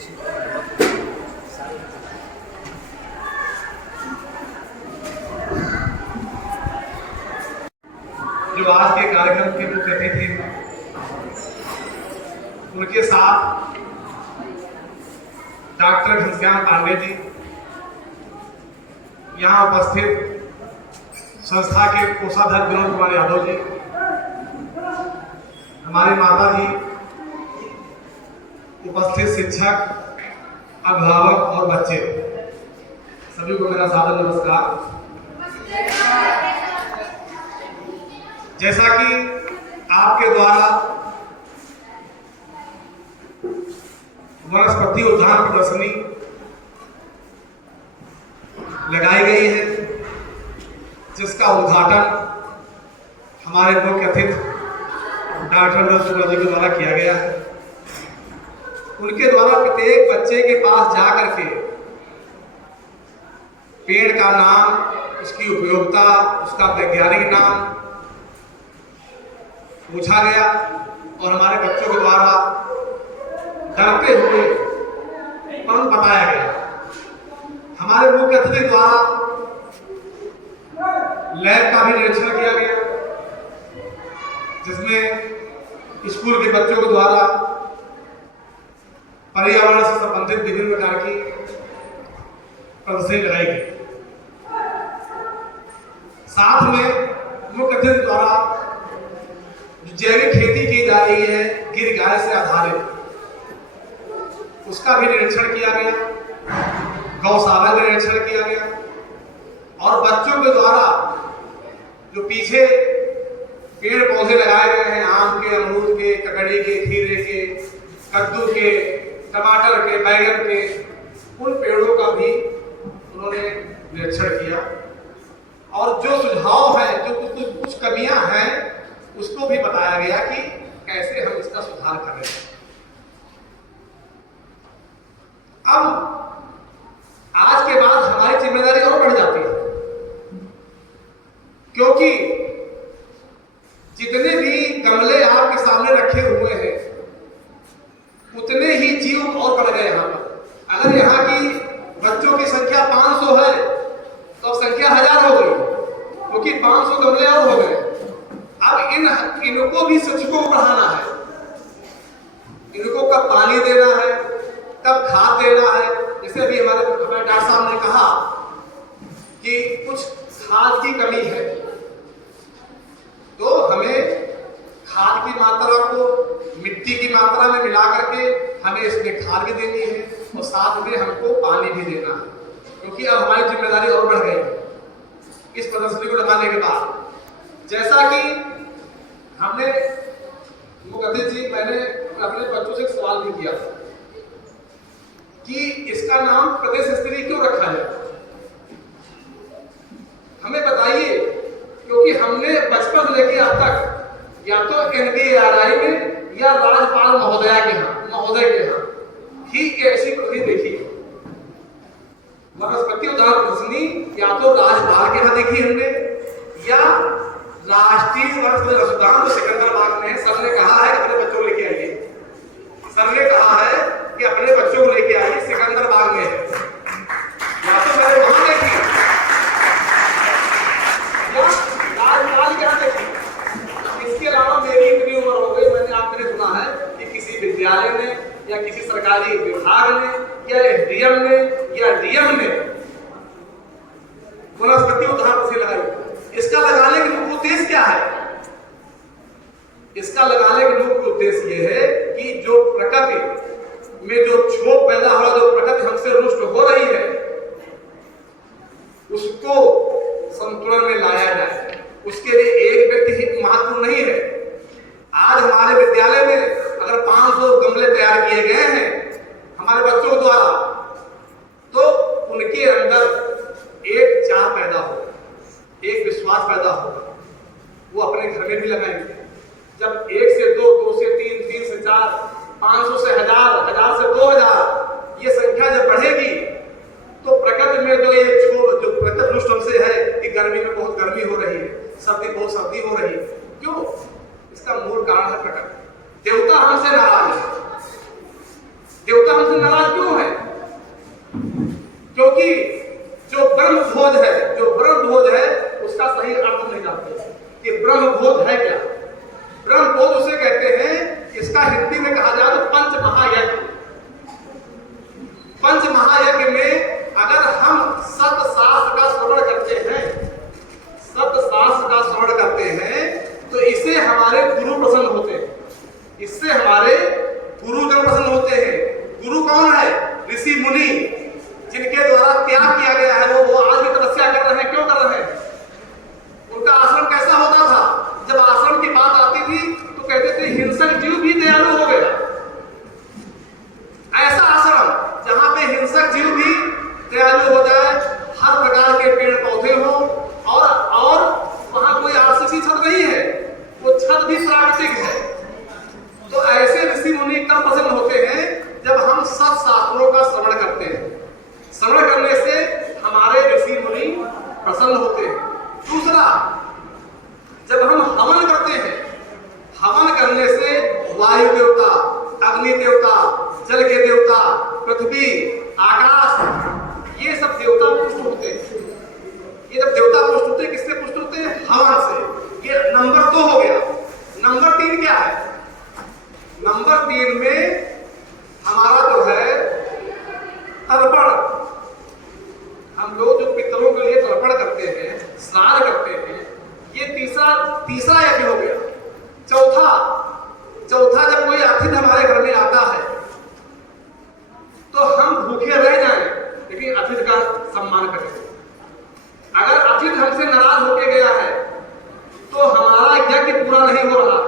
जो आज के कार्यक्रम के मुख्य अतिथि थे, उनके साथ डॉक्टर घनश्याम पांडे जी, यहाँ उपस्थित संस्था के कोषाध्यक्ष विनोद कुमार यादव जी, हमारी माता जी, उपस्थित शिक्षक, अभिभावक और बच्चे, सभी को मेरा सादर नमस्कार। जैसा कि आपके द्वारा वनस्पति उद्यान प्रदर्शनी लगाई गई है, जिसका उद्घाटन हमारे मुख्य अतिथि डॉक्टर विनोद कुमार जी के द्वारा किया गया है। उनके द्वारा प्रत्येक बच्चे के पास जाकर के पेड़ का नाम, उसकी उपयोगिता, उसका वैज्ञानिक नाम पूछा गया और हमारे बच्चों के द्वारा डरते हुए बताया गया। हमारे मुख्य अतिथि द्वारा लैब का भी निरीक्षण किया गया, जिसमें स्कूल के बच्चों के द्वारा पर्यावरण से संबंधित विभिन्न प्रकार की प्रदर्शनी लगाई गई। साथ में मुख्य अतिथि द्वारा जैविक खेती की जा रही है गिर गाय से आधारित, उसका भी निरीक्षण किया गया, गौशाला का निरीक्षण किया गया और बच्चों के द्वारा जो पीछे पेड़ पौधे लगाए गए हैं, आम के, अमरूद के, ककड़ी के, खीरे के, कद्दू के, टमाटर के, बैंगन के, उन पेड़ों का भी उन्होंने निरीक्षण किया और जो सुझाव है, जो कुछ कमियां हैं, उसको भी बताया गया कि कैसे हम इसका सुधार करें। अब आज के बाद हमारी जिम्मेदारी और बढ़ जाती है, क्योंकि जितने भी गमले आपके सामने रखे हुए हैं, उतने ही जीव और बढ़ गए यहाँ पर। अगर यहाँ की बच्चों की संख्या 500 है तो अब संख्या 1000 हो गई, क्योंकि 500 गमले और हो गए। अब इनको भी शिक्षकों को पढ़ाना है, इनको कब पानी देना है, कब खाद देना है। जैसे अभी हमारे डॉक्टर साहब ने कहा कि कुछ खाद की कमी है, तो हमें खाद की मात्रा को मिट्टी की मात्रा में मिला करके हमें इसमें खाद भी देनी है और साथ में हमको पानी भी देना है, क्योंकि अब हमारी जिम्मेदारी और बढ़ गई है इस प्रदर्शनी को लगाने के बाद। जैसा कि हमने मुख्य अतिथि जी, मैंने अपने बच्चों से एक सवाल भी किया कि इसका नाम प्रदेश स्तरीय क्यों रखा है, हमें बताइए। क्योंकि हमने बचपन से लेकर आज तक या तो NBARI में या राज्यपाल महोदय के यहाँ ही ऐसी प्रदर्शनी देखी है। वनस्पति उद्यान प्रदर्शनी या तो राज्यपाल के यहाँ देखी हमने, या राष्ट्रीय वनस्पति उद्यान जो सिकंदराबाद में है, सर ने कहा है अपने बच्चों को लेके आइए, सर ने कहा है कि अपने बच्चों को लेके आइए, सिकंदराबाद में है, या तो मैंने वहां देखी या राज्यपाल के यहाँ देखी। इसके अलावा मेरी इतनी उम्र हो गई, मैंने सुना है कि किसी विद्यालय में या किसी सरकारी विभाग में या SDM ने या DM ने वनस्पति उद्यान प्रदर्शनी लगाई। इसका लगाने का मुख्य उद्देश्य क्या है? इसका लगाने का मुख्य उद्देश्य यह है कि जो प्रकृति में जो क्षोभ पैदा हो रहा है, जो प्रकृति हमसे रुष्ट हो रही है, उसको संतुलन में लाया जाए। उसके लिए एक व्यक्ति ही महत्वपूर्ण नहीं है। आज हमारे विद्यालय में अगर 500 गमले तैयार किए गए हैं हमारे बच्चों द्वारा, तो उनके अंदर एक चाह पैदा होगा, एक विश्वास पैदा होगा, वो अपने घर में भी लगाएंगे। जब 1 से 2, 2 से 3, 3 से 4, 500 से 1000, 1000 से 2000, ये संख्या जब बढ़ेगी तो प्रकृति में जो ये जो प्रकृति रुष्ट हमसे है कि गर्मी में बहुत गर्मी हो रही है, सर्दी बहुत सर्दी हो रही है, क्यों? इसका मूल कारण है प्रकृति। देवता हमसे नाराज है, देवता हमसे नाराज क्यों है? क्योंकि जो ब्रह्म भोज है उसका सही अर्थ नहीं जानते कि ब्रह्म भोज है क्या। ब्रह्म भोज उसे कहते हैं, इसका हिंदी में कहा जाए तो पंच महायज्ञ। पंच महायज्ञ में अगर हम सत्य शास्त्र का श्रवण करते हैं तो इससे हमारे गुरु प्रसन्न होते हैं, इससे हमारे गुरुजन प्रसन्न होते हैं। गुरु कौन है? ऋषि मुनि, जिनके द्वारा त्याग किया गया है, वो आज भी तपस्या कर रहे हैं। क्यों कर रहे हैं? उनका आश्रम कैसा होता था? जब आश्रम की बात आती थी तो कहते थे हिंसक जीव भी दयालु हो गया। ऐसा आश्रम जहां पे हिंसक जीव भी दयालु हो जाए, हर प्रकार के पेड़ पौधे हो, और वहां कोई आरसीसी छत नहीं है, वो छत भी प्राकृतिक है। तो ऐसे ऋषि मुनि कब प्रसन्न होते हैं? जब हम सब शास्त्रों का श्रवण करते हैं। श्रवण करने से हमारे ऋषि मुनि प्रसन्न होते हैं। दूसरा, जब हम हवन करते हैं, हवन करने से वायु देवता, अग्नि देवता, जल के देवता, पृथ्वी, आकाश, ये सब देवता पुष्ट होते हैं। ये जब देवता पुष्ट होते हैं, किससे पुष्ट होते हैं? हवन से। ये नंबर 2 हो गया। नंबर 3 क्या है? नंबर 3 में हमारा जो है तर्पण। हम लोग जो पितरों के लिए तर्पण करते हैं, श्राद्ध करते हैं, ये तीसरा यज्ञ हो गया। चौथा जब कोई अतिथि हमारे घर में आता है तो हम भूखे रह जाएं, लेकिन अतिथि का सम्मान करें। अगर अतिथि हमसे नाराज होके गया है तो हमारा यज्ञ पूरा नहीं हो रहा है,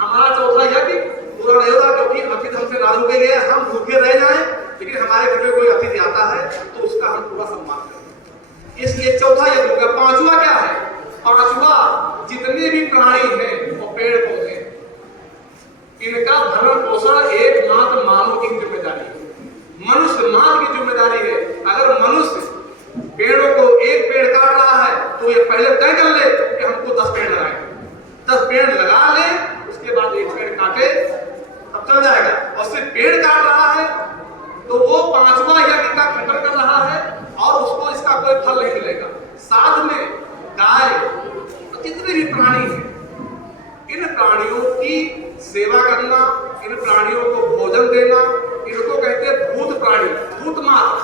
हमारा चौथा यज्ञ पूरा नहीं हो रहा, क्योंकि अतिथि हमसे नाराज होके गया, हम भूखे रह जाएं, लेकिन हमारे घर में कोई अतिथि आता है तो उसका हम पूरा सम्मान करें। इसलिए चौथा यज्ञ हो गया। पांचवा क्या है? पांचवा, जितने भी प्राणी हैं वो पेड़ पौधे, इनका भरण पोषण एकमात्र मानव की जिम्मेदारी है, मनुष्य मात्र की जिम्मेदारी है। अगर मनुष्य पेड़ों को एक पेड़ काट रहा है तो ये पहले तय कर ले कि हमको 10 पेड़ लगाएंगे, 10 पेड़ लगा ले, उसके बाद एक पेड़ काटे तब चल जाएगा। और सिर्फ पेड़ काट रहा है तो वो 5वां यज्ञ का खंडन कर रहा है और उसको इसका कोई फल नहीं मिलेगा। साथ में गाय, जितने भी प्राणी हैं, इन प्राणियों की सेवा करना, इन प्राणियों को भोजन देना, इनको कहते हैं भूत प्राणी, भूत मात्र।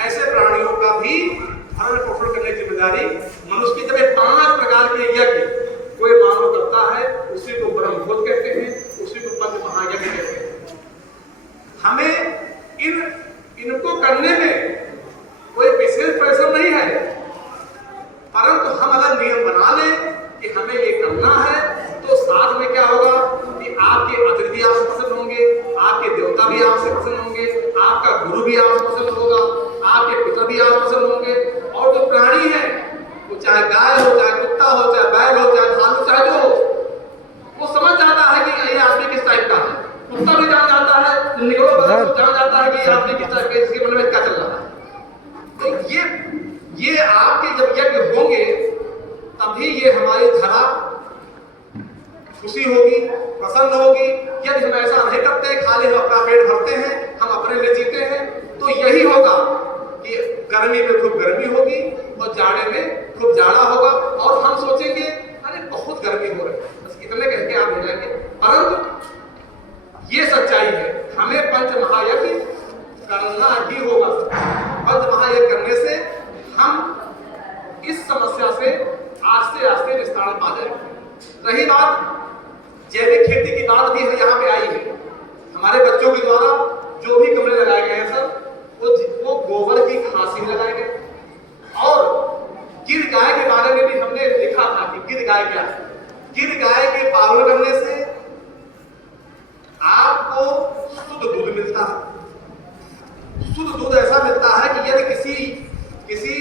ऐसे प्राणियों का भी भरण पोषण करने की जिम्मेदारी मनुष्य की। जब ये 5 प्रकार के यज्ञ कोई मानव करता है, उसी को ब्रह्मभोज कहते हैं, उसी को पंच महायज्ञ कहते हैं। हमें इनको करने में कोई विशेष परिश्रम नहीं है, परंतु हम अगर नियम बना लें कि हमें ये करना है तो साथ में क्या होगा कि आपके अतिथि भी आपसे पसंद होंगे, आपके देवता भी आपसे पसंद होंगे, आपका गुरु भी आपसे पसंद होगा, आपके पिता भी आपसे पसंद होंगे। और जो प्राणी है, वो चाहे गाय हो, चाहे कुत्ता हो, चाहे बैल हो, चाहे भालू, चाहे जो हो, वो समझ जाता है कि ये आदमी किस टाइप का है। कुत्ता भी जान जाता है, निकलो बगल तो जान जाता है कि ये आदमी किस टाइप का, इसके मन में क्या चल रहा है। तो ये आपके जब यज्ञ होंगे तभी ये हमारी धरा खुशी होगी, प्रसन्न होगी। यदि हम ऐसा नहीं करते, खाली हम अपना पेट भरते हैं, हम अपने लिए जीते हैं, तो यही होगा कि गर्मी में खूब गर्मी होगी और जाड़े में खूब जाड़ा होगा। और हम सोचेंगे अरे बहुत गर्मी हो रही है, बस इतने कह के आप हो जाएंगे। परंतु ये सच्चाई है, हमें पंच महायज्ञ करना ही होगा। पंच महायज्ञ करने से हम इस समस्या से आस्ते आस्ते निस्तारण पा जाएंगे। रही बात जैविक खेती की बात भी यहाँ पे आई है। हमारे बच्चों के द्वारा जो भी गमले लगाए गए हैं सर, वो गोबर की खाद से लगाए गए। और गिर गाय के बारे में भी हमने लिखा था कि गिर गाय क्या है। गिर गाय के पालन करने से आपको शुद्ध दूध मिलता है। शुद्ध दूध ऐसा मिलता है कि यदि किसी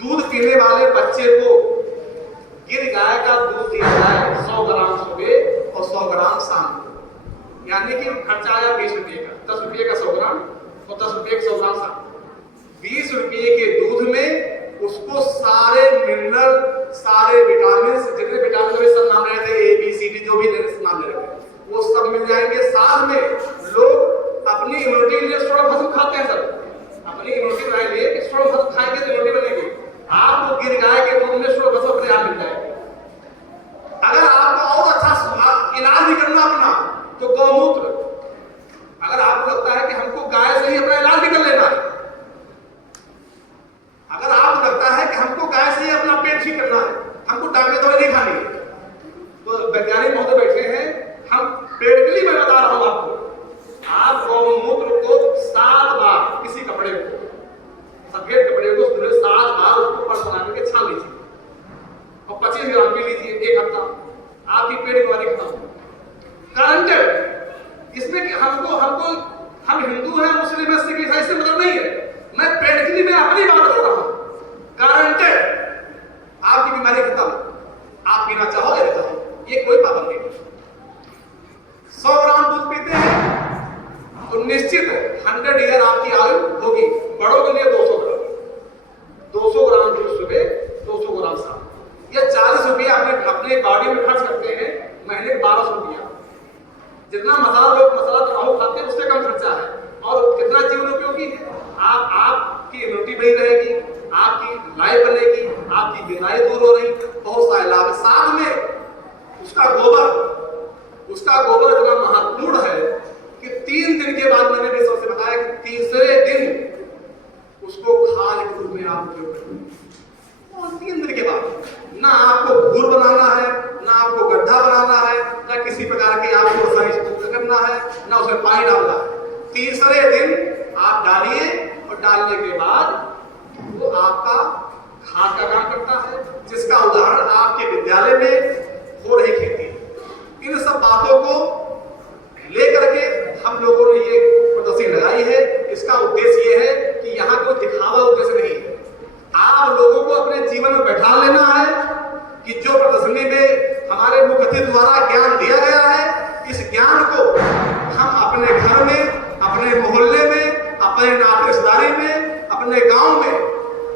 दूध पीने वाले बच्चे को गिर गाय का दूध दिया जाए 100 ग्राम सुबह और 100 ग्राम शाम को, यानी कि खर्चा आया 20 रुपये का, 10 रुपये का 100 ग्राम और 10 रुपये का 100 ग्राम शाम। 20 रुपये के दूध में उसको सारे मिनरल, सारे विटामिन, जितने विटामिन सब नाम रहे थे, A B C D जो भी नाम ले रहे थे, वो सब मिल जाएंगे। साथ में प्रैक्टिकली मैं बता रहा हूं आपको, आप गौमूत्र को 7 बार किसी कपड़े को, सफेद कपड़े को 7 बार उसको पर्स बना के छान लीजिए और 25 ग्राम पी लीजिए 1 हफ्ता, आपकी पेट की बीमारी खत्म। गारंटेड। इसमें हमको हम हिंदू हैं, मुस्लिम हैं, सिख ईसाई से मतलब नहीं है, मैं प्रैक्टिकली मैं अपनी बात बता रहा हूं। गारंटेड आपकी बीमारी खत्म। आप पीना चाहो या चाहो, ये कोई पाबंदी नहीं। 100 ग्राम दूध पीते हैं तो निश्चित 100 ईयर आपकी आयु होगी। बड़ों के लिए 200 ग्राम, 200 ग्राम दूध सुबह, 200 ग्राम शाम। ये 40 रुपया अपने बॉडी में खर्च करते हैं, महीने 1200 रुपया। जितना लोग मसाला तो खाते हैं उससे कम खर्चा है और कितना जीवन उपयोगी है। आपकी इम्यूनिटी बनी रहेगी, आपकी लाइफ बनेगी, आपकी बीमारी दूर हो रही, बहुत सारे लाभ। साथ में उसका गोबर इतना महत्वपूर्ण है कि 3 दिन के बाद, मैंने भी सबसे बताया कि तीसरे दिन उसको खाद के रूप में आप उपयोग करें। और 3 दिन के बाद ना आपको घूर बनाना है, ना आपको गड्ढा बनाना है, ना किसी प्रकार के आपको रसायन करना है, ना उसमें पानी डालना है। तीसरे दिन आप डालिए और डालने के बाद वो आपका खाद का काम करता है, जिसका उदाहरण आपके विद्यालय में हो रही खेती। इन सब बातों को लेकर के हम लोगों ने ये प्रदर्शनी लगाई है। इसका उद्देश्य ये है कि यहाँ कोई दिखावा उद्देश्य नहीं है, आप लोगों को अपने जीवन में बैठा लेना है कि जो प्रदर्शनी में हमारे मुख्य अतिथि द्वारा ज्ञान दिया गया है, इस ज्ञान को हम अपने घर में, अपने मोहल्ले में, अपने नाते रिश्तेदारी में, अपने गांव में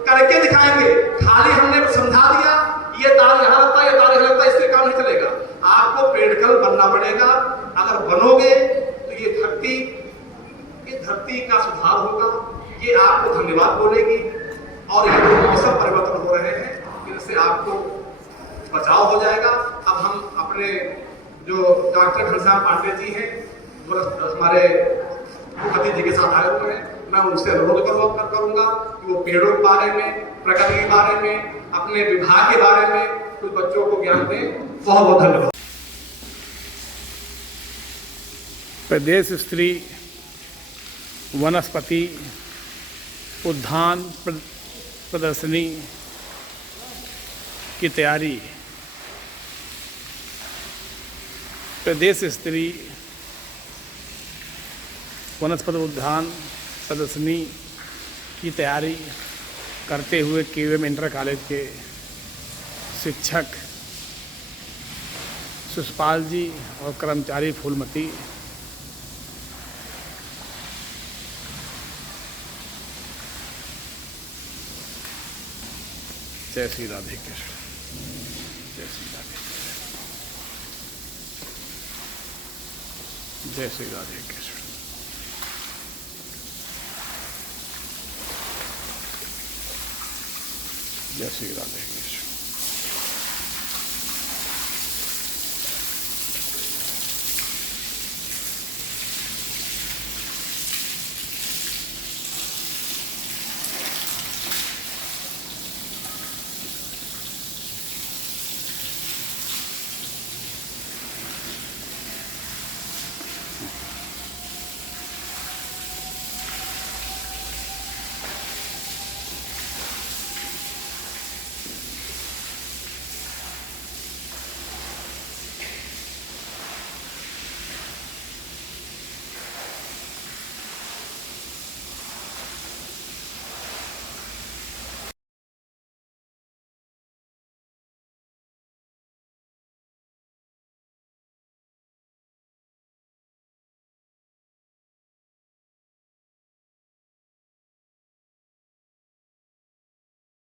करके दिखाएंगे। खाली हमने समझा दिया, ये तार यहाँ लगता है, ये तार यहाँ लगता है, इससे काम नहीं चलेगा। आपको प्रैक्टिकल बनना पड़ेगा। अगर बनोगे तो ये धरती का सुधार होगा, ये आपको धन्यवाद बोलेगी। और ये जो मौसम परिवर्तन हो रहे हैं, इनसे आपको बचाव हो जाएगा। अब हम अपने जो डॉक्टर घनश्याम पांडे जी हैं, वो हमारे मुख्य अतिथि के साथ आए हुए हैं, मैं उनसे अनुरोध करूंगा कि वो पेड़ों के बारे में, प्रकृति के बारे में, अपने विभाग के बारे में कुछ बच्चों को ज्ञान दें। बहुत बहुत धन्यवाद। प्रदेश स्त्री वनस्पति उद्यान प्रदर्शनी की तैयारी। प्रदेश स्त्री वनस्पति उद्यान प्रदर्शनी की तैयारी करते हुए KUM इंटर कॉलेज के शिक्षक सुषपाल जी और कर्मचारी फूलमती जय श्री राधे कृष्ण, जय श्री राधे कृष्ण, जय श्री राधे कृष्ण। जय श्री राधे कृष्ण।